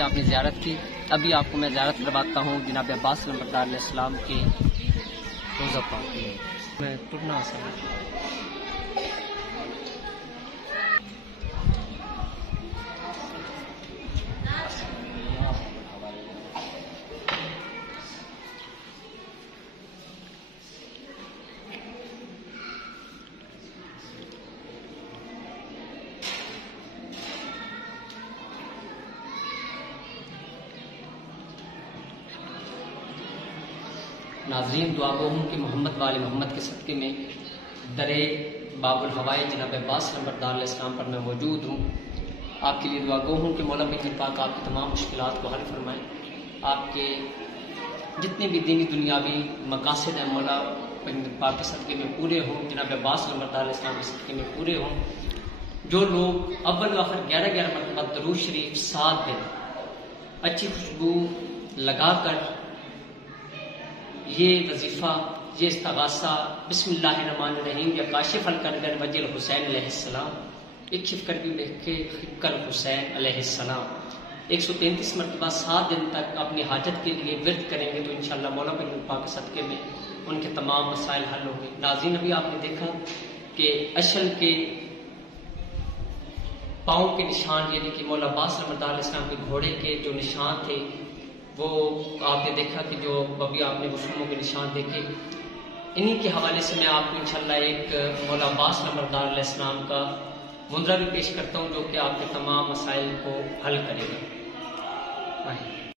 कि आपने ज़ियारत की। अभी आपको मैं ज़ियारत करवाता हूँ जनाब अब्बास नंबरदार अलैहिस्सलाम के रोज़ा पाक में। मैं टुरना आसान नाज़रीन, दुआ गो हूँ कि मोहम्मद वाले मोहम्मद के सदक़े में दरे बाबुल हवाई जनाब अब्बास नंबरदार अलैहिस्सलाम पर मैं मौजूद हूँ। आपके लिए दुआ गो हूँ कि मौला पैगंबर पाक आपकी तमाम मुश्किलात को हल फरमाएँ। आपके जितने भी दीनी दुनियावी मकासद हैं मौला पैगंबर पाक के सदक़े में पूरे हों, जनाब अब्बास नंबरदार अलैहिस्सलाम के सदक़े में पूरे हों। जो लोग अव्वल व आखिर 11-11 मरतबा दरूद शरीफ 7 दिन अच्छी खुशबू लगाकर ये वजीफ़ा, ये इस्तग़ासा बिस्मिल्लाहिर्रहमानिर्रहीम या काशिफ अल-कर्ब वजिल हुसैन अलैहिस्सलाम, इक्शिफ करबी लिखे कल हुसैन अलैहिस्सलाम 133 मरतबा 7 दिन तक अपनी हाजत के लिए विर्द करेंगे तो इंशाअल्लाह मौला पैगंबर पाक के सदक़े में उनके तमाम मसाइल हल होंगे। नाज़रीन, अभी आपने देखा कि अशल के पाँव के निशान, यानी कि मौला अब्बास नंबरदार अलैहिस्सलाम के घोड़े के जो निशान थे वो आपने देखा कि जो अभी आपने वसूमों के निशान देखे। इन्हीं के हवाले से मैं आपको इंशाअल्लाह एक मौला अब्बास नंबरदार अलैहिस्सलाम का मुद्रा भी पेश करता हूँ जो कि आपके तमाम मसाइल को हल करेगा।